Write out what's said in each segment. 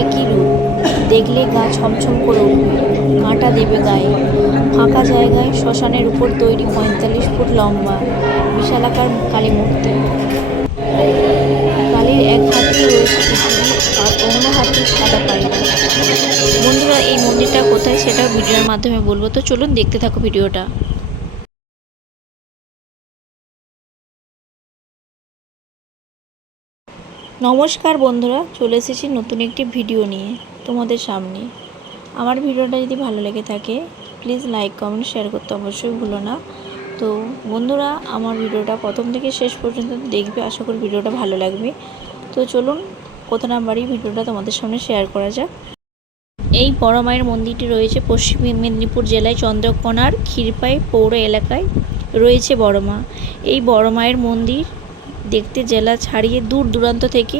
একই রূপ, দেখলে গা ছমছম করে উঠবে, কাঁটা দেবে গায়ে। ফাঁকা জায়গায় শ্মশানের উপর তৈরি ৪৫ ফুট লম্বা বিশালাকার কালী মূর্তি। কালীর এক হাতেই রয়েছে পৃথিবী, আর অন্য হাতে সাদা পায়রা। বন্ধুরা, এই মন্দিরটা কোথায় সেটাও ভিডিওর মাধ্যমে বলবো, তো চলুন দেখতে থাকো ভিডিওটা। নমস্কার বন্ধুরা, চলে এসেছি নতুন একটি ভিডিও নিয়ে তোমাদের সামনে। আমার ভিডিওটা যদি ভালো লেগে থাকে প্লিজ লাইক কমেন্ট শেয়ার করতে অবশ্যই ভুলো না। তো বন্ধুরা, আমার ভিডিওটা প্রথম থেকে শেষ পর্যন্ত দেখবে, আশা করি ভিডিওটা ভালো লাগবে। তো চলুন কোথা না বাড়ি ভিডিওটা তোমাদের সামনে শেয়ার করা যাক। এই বড় মায়ের মন্দিরটি রয়েছে পশ্চিম মেদিনীপুর জেলায় চন্দ্রকোনার ক্ষীরপাই পৌর এলাকায় রয়েছে বড় মা। এই বড় মায়ের মন্দির দেখতে জেলা ছাড়িয়ে দূর দূরান্ত থেকে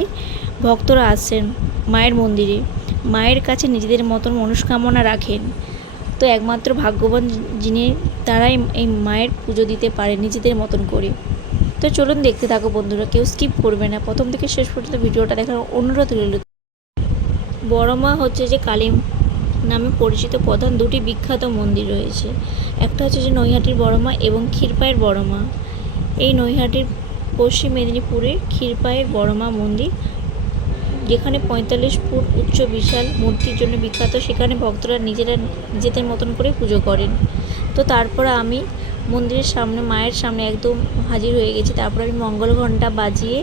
ভক্তরা আসেন মায়ের মন্দিরে। মায়ের কাছে নিজেদের মতন মনস্কামনা রাখেন। তো একমাত্র ভাগ্যবান যিনি, তারাই এই মায়ের পুজো দিতে পারে নিজেদের মতন করে। তো চলুন দেখতে থাকো বন্ধুরা, কেউ স্কিপ করবে না, প্রথম থেকে শেষ পর্যন্ত ভিডিওটা দেখার অনুরোধ রইল। বড় মা হচ্ছে যে কালী নামে পরিচিত প্রধান দুটি বিখ্যাত মন্দির রয়েছে। একটা হচ্ছে যে নৈহাটির বড় মা এবং ক্ষীরপাইয়ের বড় মা। এই নৈহাটির পশ্চিম মেদিনীপুরের ক্ষীরপাইয়ের বড় মা মন্দির, যেখানে ৪৫ ফুট উচ্চ বিশাল মূর্তির জন্য বিখ্যাত, সেখানে ভক্তরা নিজেদের মতন করে পুজো করেন। তো তারপরে আমি মন্দিরের সামনে, মায়ের সামনে একদম হাজির হয়ে গেছি। তারপর আমি মঙ্গল ঘণ্টা বাজিয়ে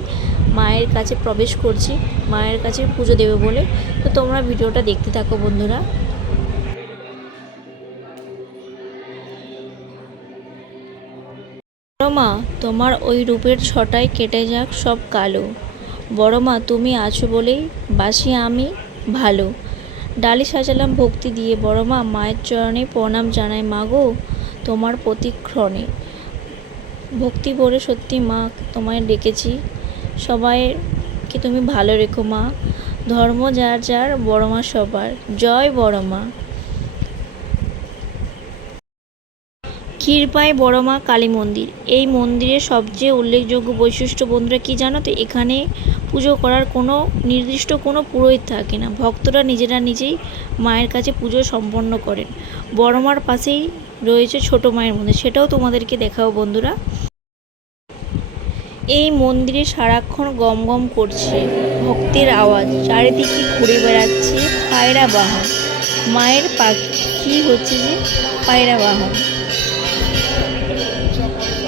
মায়ের কাছে প্রবেশ করছি, মায়ের কাছে পুজো দেবে বলে। তো তোমরা ভিডিওটা দেখতে থাকো বন্ধুরা। বড় মা, তোমার ওই রূপের ছটায় কেটে যাক সব কালো। বড় মা, তুমি আছো বলেই বাসি আমি ভালো। ডালি সাজালাম ভক্তি দিয়ে, বড় মা মায়ের চরণে প্রণাম জানাই মাগো তোমার প্রতিক্ষণে। ভক্তি ভরে সত্যি মা তোমায় ডেকেছি, সবাইকে তুমি ভালো রেখো মা। ধর্ম যার যার, বড় মা সবার, জয় বড় মা। ক্ষীরপাই বড় মা কালী মন্দির। এই মন্দিরের সবচেয়ে উল্লেখযোগ্য বৈশিষ্ট্য বন্ধুরা কী জানো তো? এখানে পুজো করার কোনো নির্দিষ্ট কোনো পুরোহিত থাকে না, ভক্তরা নিজেই মায়ের কাছে পুজো সম্পন্ন করেন। বড় মার পাশেই রয়েছে ছোট মায়ের মন্দির, সেটাও তোমাদেরকে দেখাও বন্ধুরা। এই মন্দিরে সারাক্ষণ গম গম করছে ভক্তের আওয়াজ, চারিদিকে ঘুরে বেড়াচ্ছে পায়রা বাহন। মায়ের পাখি হচ্ছে যে পায়রা বাহন।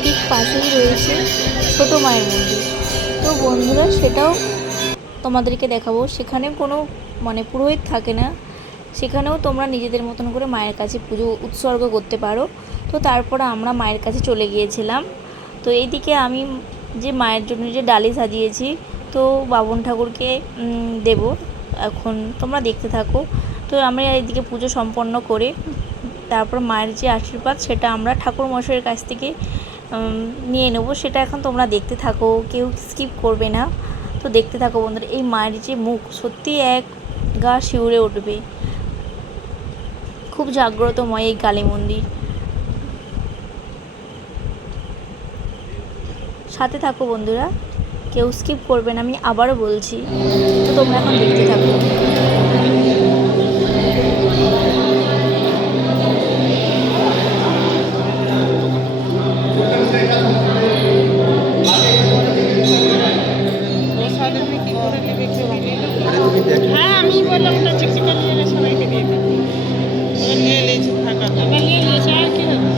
ঠিক পাশেই রয়েছে ছোট মায়ের মন্দির। তো বন্ধুরা, সেটাও তোমাদেরকে দেখাবো। সেখানে কোনো পুরোহিত থাকে না, সেখানেও তোমরা নিজেদের মতন করে মায়ের কাছে পুজো উৎসর্গ করতে পারো। তো তারপরে আমরা মায়ের কাছে চলে গিয়েছিলাম। তো এইদিকে আমি যে মায়ের জন্য যে ডালি সাজিয়েছি, তো বাবন ঠাকুরকে দেব এখন, তোমরা দেখতে থাকো। তো আমরা এইদিকে পুজো সম্পন্ন করে তারপর মায়ের যে আশীর্বাদ, সেটা আমরা ঠাকুর মশাইয়ের কাছ থেকে নিয়ে নেব। সেটা এখন তোমরা দেখতে থাকো, কেউ স্কিপ করবে না। তো দেখতে থাকো বন্ধুরা। এই মায়ের যে মুখ, সত্যি এক গা শিউরে উঠবে। খুব জাগ্রতময় এই কালী মন্দির। সাথে থাকো বন্ধুরা, কেউ স্কিপ করবে না, আমি আবারও বলছি। তো তোমরা এখন দেখতে থাকো। হ্যাঁ, আমি বললাম ওটা চিকচিকা নিয়ে এলে সবাইকে দিয়ে দিই। নিয়ে নিয়েছি, ফাঁকা নিয়ে নিয়েছি, আর কি হবে?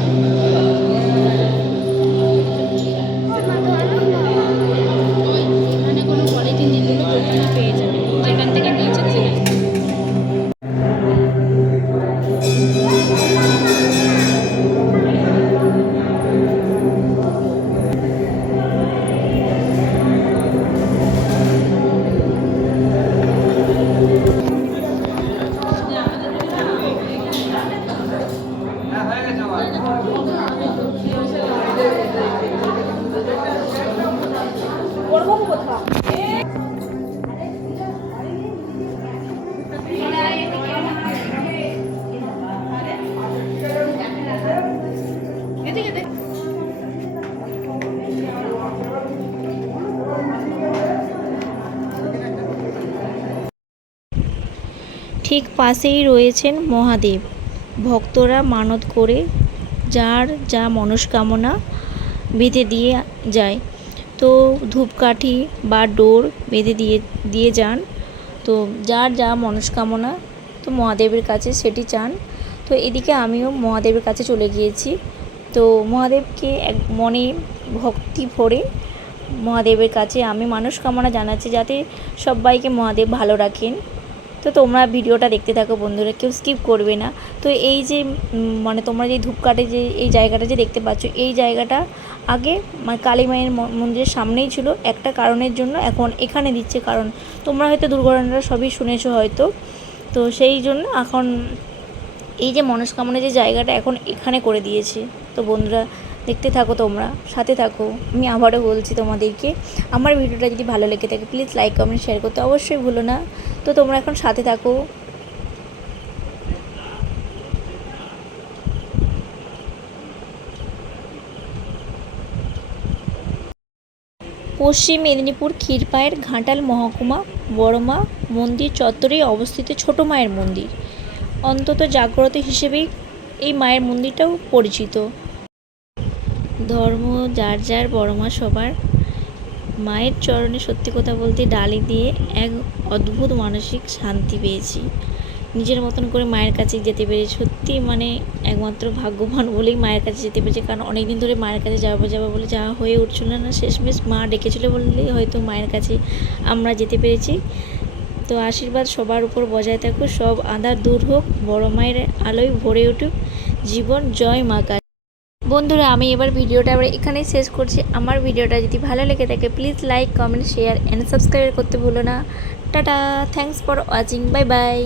এখানে কোনো পলিথিন দিলে দোকানে পেয়ে যাবে, যেখান থেকে নিয়েছেন সেখানে। ঠিক পাশেই রয়েছেন মহাদেব। ভক্তরা মানত করে যার যা মনস্কামনা বেঁধে দিয়ে যায়। তো ধূপকাঠি বা ডোর বেঁধে দিয়ে যান। তো যার যা মনস্কামনা তো মহাদেবের কাছে সেটি চান। তো এদিকে আমিও মহাদেবের কাছে চলে গিয়েছি। তো মহাদেবকে এক মনে ভক্তি ভরে মহাদেবের কাছে আমি মনস্কামনা জানাচ্ছি যাতে সবাইকে মহাদেব ভালো রাখেন। তো তোমরা ভিডিওটা দেখতে থাকো বন্ধুরা, কেউ স্কিপ করবে না। তো এই যে মানে তোমরা যে ধূপকাঠে যে এই জায়গাটা যে দেখতে পাচ্ছ, এই জায়গাটা আগে মানে কালী মায়ের মন্দিরের সামনেই ছিল। একটা কারণের জন্য এখন এখানে দিচ্ছে, কারণ তোমরা হয়তো দুর্ঘটনাটা সবই শুনেছো হয়তো। তো সেই জন্য এখন এই যে মনস্কামনা যে জায়গাটা এখন এখানে করে দিয়েছে। তো বন্ধুরা দেখতে থাকো, তোমরা সাথে থাকো। আমি আবারও বলছি তোমাদেরকে, আমার ভিডিওটা যদি ভালো লেগে থাকে প্লিজ লাইক কমেন্ট শেয়ার করতে অবশ্যই ভুলো না। তো তোমরা এখন সাথে থাকো। পশ্চিম মেদিনীপুর ক্ষীরপায়ের ঘাটাল মহকুমা বড়মা মন্দির চত্বরেই অবস্থিত ছোট মায়ের মন্দির। অন্তত জাগ্রত হিসেবেই এই মায়ের মন্দিরটাও পরিচিত। ধর্ম যার যার, বড়মা সবার। মায়ের চরণে সত্যি কথা বলতে ডালি দিয়ে এক অদ্ভুত মানসিক শান্তি পেয়েছি। নিজের মতন করে মায়ের কাছে যেতে পেরেছি, সত্যি মানে একমাত্র ভাগ্যবান বলেই মায়ের কাছে যেতে পেরেছি। কারণ অনেক দিন ধরে মায়ের কাছে যাবো বলে যাওয়া হয়ে উঠছিল না। শেষমেশ মা ডেকেছিলো বললেই হয়তো মায়ের কাছে আমরা যেতে পেরেছি। তো আশীর্বাদ সবার উপর বজায় থাকুক, সব আঁধার দূর হোক, বড় মায়ের আলোয় ভরে উঠুক জীবন। জয় মা কালী। বন্ধুরা আমি এবার ভিডিওটা এখানেই শেষ করছি। আমার ভিডিওটা যদি ভালো লেগে থাকে please like comment share and subscribe করতে ভুলো না। Tata, thanks for watching, bye bye.